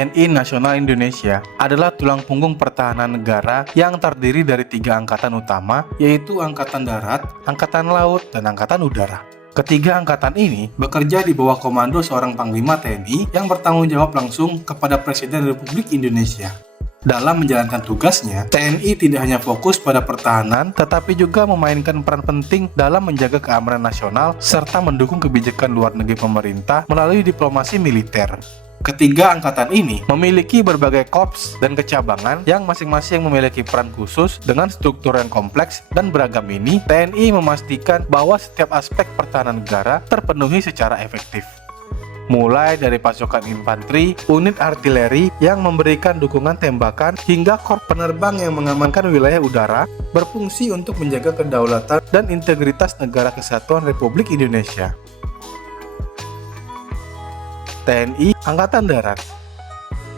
TNI Nasional Indonesia adalah tulang punggung pertahanan negara yang terdiri dari 3 angkatan utama, yaitu Angkatan Darat, Angkatan Laut, dan Angkatan Udara. Ketiga angkatan ini bekerja di bawah komando seorang Panglima TNI yang bertanggung jawab langsung kepada Presiden Republik Indonesia. Dalam menjalankan tugasnya, TNI tidak hanya fokus pada pertahanan, tetapi juga memainkan peran penting dalam menjaga keamanan nasional serta mendukung kebijakan luar negeri pemerintah melalui diplomasi militer. Ketiga angkatan ini memiliki berbagai korps dan kecabangan yang masing-masing memiliki peran khusus dengan struktur yang kompleks dan beragam ini, TNI memastikan bahwa setiap aspek pertahanan negara terpenuhi secara efektif. Mulai dari pasukan infanteri, unit artileri yang memberikan dukungan tembakan, hingga korps penerbang yang mengamankan wilayah udara, berfungsi untuk menjaga kedaulatan dan integritas Negara Kesatuan Republik Indonesia. TNI Angkatan Darat.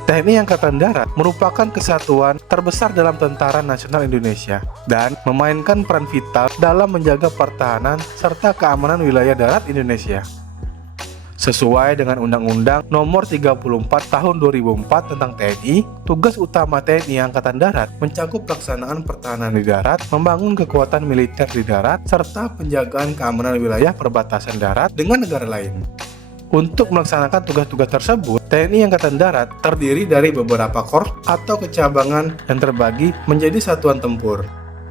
TNI Angkatan Darat merupakan kesatuan terbesar dalam Tentara Nasional Indonesia dan memainkan peran vital dalam menjaga pertahanan serta keamanan wilayah darat Indonesia. Sesuai dengan Undang-Undang Nomor 34 Tahun 2004 tentang TNI, tugas utama TNI Angkatan Darat mencakup pelaksanaan pertahanan di darat, membangun kekuatan militer di darat, serta penjagaan keamanan wilayah perbatasan darat dengan negara lain. Untuk melaksanakan tugas-tugas tersebut, TNI Angkatan Darat terdiri dari beberapa korps atau kecabangan yang terbagi menjadi satuan tempur.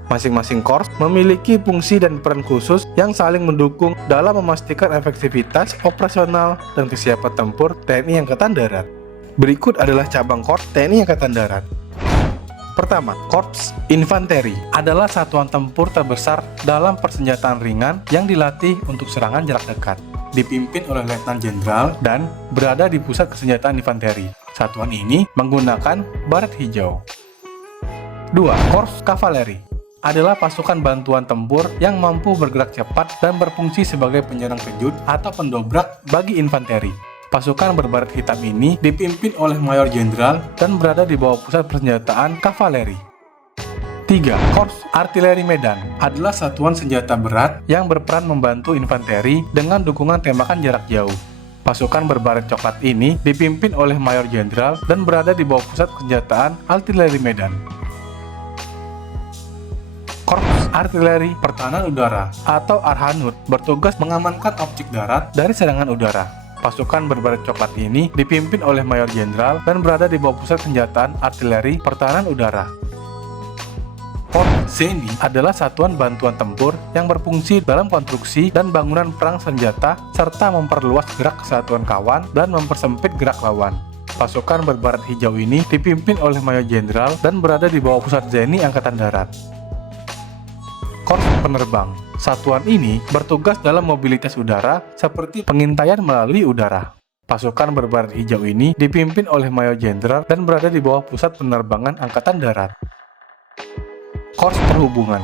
Masing-masing korps memiliki fungsi dan peran khusus yang saling mendukung dalam memastikan efektivitas operasional dan kesiapan tempur TNI Angkatan Darat. Berikut adalah cabang korps TNI Angkatan Darat. Pertama, Korps Infanteri adalah satuan tempur terbesar dalam persenjataan ringan yang dilatih untuk serangan jarak dekat. Dipimpin oleh Letnan Jenderal dan berada di pusat kesenjataan infanteri. Satuan ini menggunakan baret hijau. 2. Korps Kavaleri adalah pasukan bantuan tempur yang mampu bergerak cepat dan berfungsi sebagai penyerang kejut atau pendobrak bagi infanteri. Pasukan berbaret hitam ini dipimpin oleh Mayor Jenderal dan berada di bawah pusat persenjataan kavaleri. 3. Korps Artileri Medan adalah satuan senjata berat yang berperan membantu infanteri dengan dukungan tembakan jarak jauh. Pasukan berbaret coklat ini dipimpin oleh Mayor Jenderal dan berada di bawah pusat senjataan Artileri Medan. Korps Artileri Pertahanan Udara atau Arhanud bertugas mengamankan objek darat dari serangan udara. Pasukan berbaret coklat ini dipimpin oleh Mayor Jenderal dan berada di bawah pusat senjataan Artileri Pertahanan Udara. Korps Zeni adalah satuan bantuan tempur yang berfungsi dalam konstruksi dan bangunan perang senjata serta memperluas gerak kesatuan kawan dan mempersempit gerak lawan. Pasukan berbaret hijau ini dipimpin oleh Mayor Jenderal dan berada di bawah pusat Zeni Angkatan Darat. Korps Penerbang. Satuan ini bertugas dalam mobilitas udara seperti pengintaian melalui udara. Pasukan berbaret hijau ini dipimpin oleh Mayor Jenderal dan berada di bawah pusat penerbangan Angkatan Darat. Korps Perhubungan.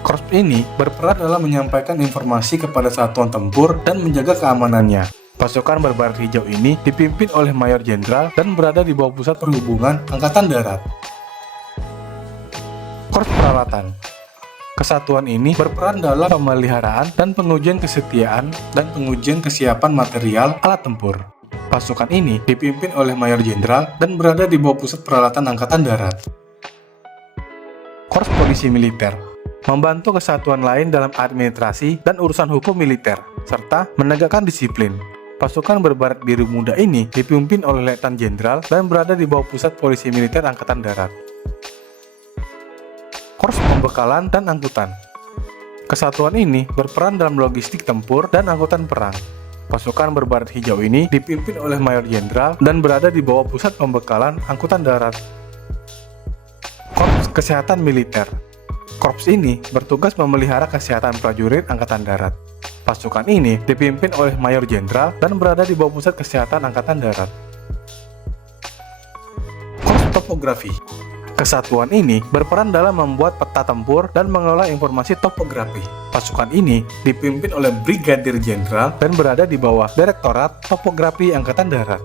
Korps ini berperan dalam menyampaikan informasi kepada satuan tempur dan menjaga keamanannya. Pasukan berbaret hijau ini dipimpin oleh Mayor Jenderal dan berada di bawah pusat perhubungan Angkatan Darat. Korps Peralatan. Kesatuan ini berperan dalam pemeliharaan dan pengujian kesetiaan dan pengujian kesiapan material alat tempur. Pasukan ini dipimpin oleh Mayor Jenderal dan berada di bawah pusat peralatan Angkatan Darat. Korps Polisi Militer membantu kesatuan lain dalam administrasi dan urusan hukum militer, serta menegakkan disiplin. Pasukan berbaret biru muda ini dipimpin oleh Letnan Jenderal dan berada di bawah pusat Polisi Militer Angkatan Darat. Korps Pembekalan dan Angkutan. Kesatuan ini berperan dalam logistik tempur dan angkutan perang. Pasukan berbaret hijau ini dipimpin oleh Mayor Jenderal dan berada di bawah pusat pembekalan angkutan darat. Korps Kesehatan Militer. Korps ini bertugas memelihara kesehatan prajurit Angkatan Darat. Pasukan ini dipimpin oleh Mayor Jenderal dan berada di bawah pusat kesehatan Angkatan Darat. Korps Topografi. Kesatuan ini berperan dalam membuat peta tempur dan mengelola informasi topografi. Pasukan ini dipimpin oleh Brigadir Jenderal dan berada di bawah Direktorat Topografi Angkatan Darat.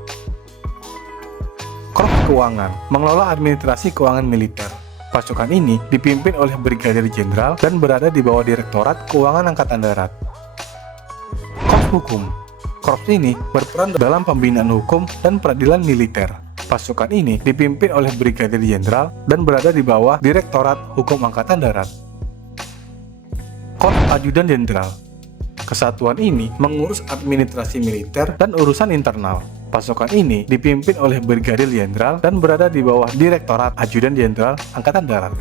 Korps Keuangan mengelola administrasi keuangan militer. Pasukan ini dipimpin oleh Brigadir Jenderal dan berada di bawah Direktorat Keuangan Angkatan Darat. Korps Hukum. Korps ini berperan dalam pembinaan hukum dan peradilan militer. Pasukan ini dipimpin oleh Brigadir Jenderal dan berada di bawah Direktorat Hukum Angkatan Darat. Korps Ajudan Jenderal. Kesatuan ini mengurus administrasi militer dan urusan internal. Pasukan ini dipimpin oleh Brigadir Jenderal dan berada di bawah Direktorat Ajudan Jenderal Angkatan Darat.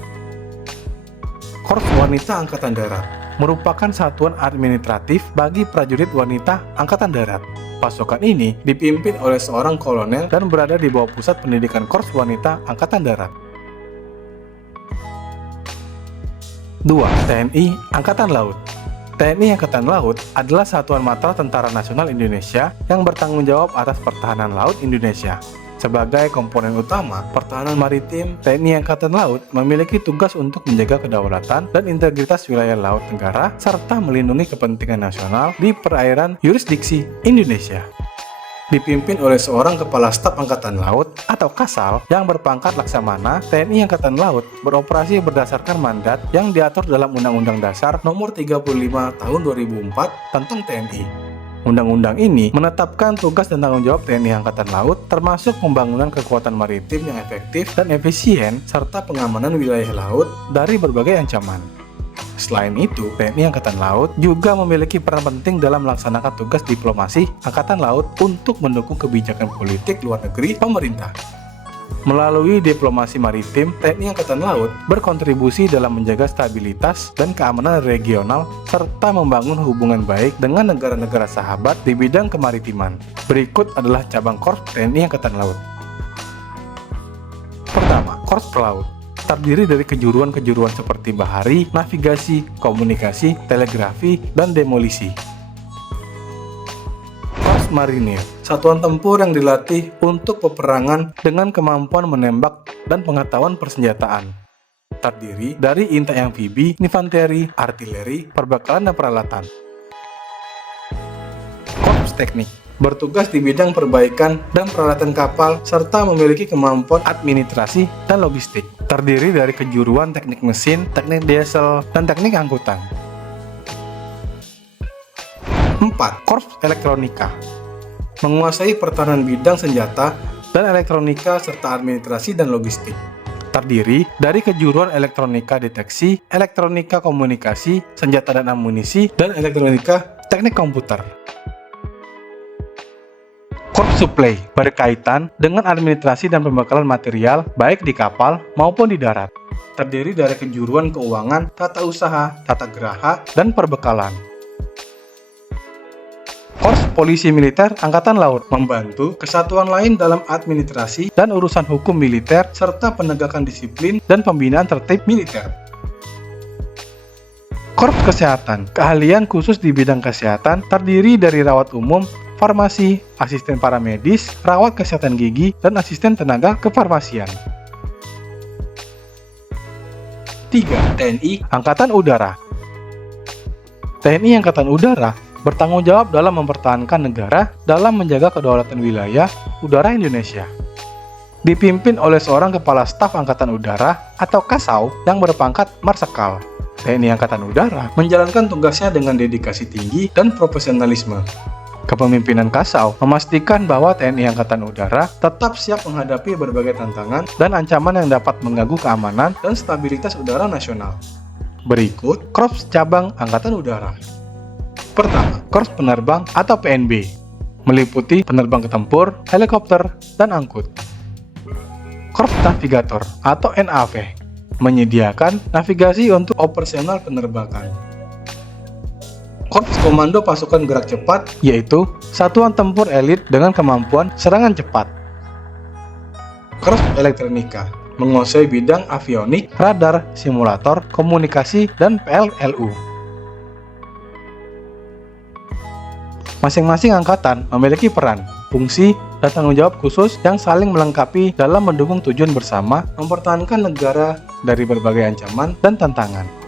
Korps Wanita Angkatan Darat merupakan satuan administratif bagi prajurit wanita Angkatan Darat. Pasukan ini dipimpin oleh seorang kolonel dan berada di bawah Pusat Pendidikan Korps Wanita Angkatan Darat. 2. TNI Angkatan Laut. TNI Angkatan Laut adalah satuan matra Tentara Nasional Indonesia yang bertanggung jawab atas pertahanan laut Indonesia. Sebagai komponen utama pertahanan maritim, TNI Angkatan Laut memiliki tugas untuk menjaga kedaulatan dan integritas wilayah laut negara serta melindungi kepentingan nasional di perairan yurisdiksi Indonesia. Dipimpin oleh seorang Kepala Staf Angkatan Laut atau Kasal yang berpangkat Laksamana, TNI Angkatan Laut beroperasi berdasarkan mandat yang diatur dalam Undang-Undang Dasar Nomor 35 Tahun 2004 tentang TNI. Undang-undang ini menetapkan tugas dan tanggung jawab TNI Angkatan Laut termasuk pembangunan kekuatan maritim yang efektif dan efisien serta pengamanan wilayah laut dari berbagai ancaman. Selain itu, TNI Angkatan Laut juga memiliki peran penting dalam melaksanakan tugas diplomasi Angkatan Laut untuk mendukung kebijakan politik luar negeri pemerintah. Melalui diplomasi maritim, TNI Angkatan Laut berkontribusi dalam menjaga stabilitas dan keamanan regional serta membangun hubungan baik dengan negara-negara sahabat di bidang kemaritiman. Berikut adalah cabang Korps TNI Angkatan Laut. Pertama, Korps Pelaut. Terdiri dari kejuruan-kejuruan seperti bahari, navigasi, komunikasi, telegrafi, dan demolisi. Korps Marinir, satuan tempur yang dilatih untuk peperangan dengan kemampuan menembak dan pengetahuan persenjataan. Terdiri dari intai amfibi, infanteri, artileri, perbekalan dan peralatan. Korps Teknik, bertugas di bidang perbaikan dan peralatan kapal serta memiliki kemampuan administrasi dan logistik. Terdiri dari kejuruan teknik mesin, teknik diesel, dan teknik angkutan. 4. Korps Elektronika, menguasai pertahanan bidang senjata dan elektronika serta administrasi dan logistik. Terdiri dari kejuruan elektronika deteksi, elektronika komunikasi, senjata dan amunisi, dan elektronika teknik komputer. Korps Suplai berkaitan dengan administrasi dan pembekalan material baik di kapal maupun di darat. Terdiri dari kejuruan keuangan, tata usaha, tata geraha, dan perbekalan. Korps Polisi Militer Angkatan Laut membantu kesatuan lain dalam administrasi dan urusan hukum militer serta penegakan disiplin dan pembinaan tertib militer. Korps Kesehatan, keahlian khusus di bidang kesehatan terdiri dari rawat umum, farmasi, asisten paramedis, rawat kesehatan gigi, dan asisten tenaga kefarmasian. 3. TNI Angkatan Udara. TNI Angkatan Udara bertanggung jawab dalam mempertahankan negara dalam menjaga kedaulatan wilayah udara Indonesia. Dipimpin oleh seorang Kepala Staf Angkatan Udara atau Kasau yang berpangkat Marsekal. TNI Angkatan Udara menjalankan tugasnya dengan dedikasi tinggi dan profesionalisme. Kepemimpinan Kasau memastikan bahwa TNI Angkatan Udara tetap siap menghadapi berbagai tantangan dan ancaman yang dapat mengganggu keamanan dan stabilitas udara nasional. Berikut Korps Cabang Angkatan Udara. Pertama, Korps Penerbang atau PNB, meliputi penerbang ketempur, helikopter, dan angkut. Korps Navigator atau NAV, menyediakan navigasi untuk operasional penerbangan. Korps Komando Pasukan Gerak Cepat, yaitu satuan tempur elit dengan kemampuan serangan cepat. Korps Elektronika, menguasai bidang avionik, radar, simulator, komunikasi, dan PLLU. Masing-masing angkatan memiliki peran, fungsi, dan tanggung jawab khusus yang saling melengkapi dalam mendukung tujuan bersama mempertahankan negara dari berbagai ancaman dan tantangan.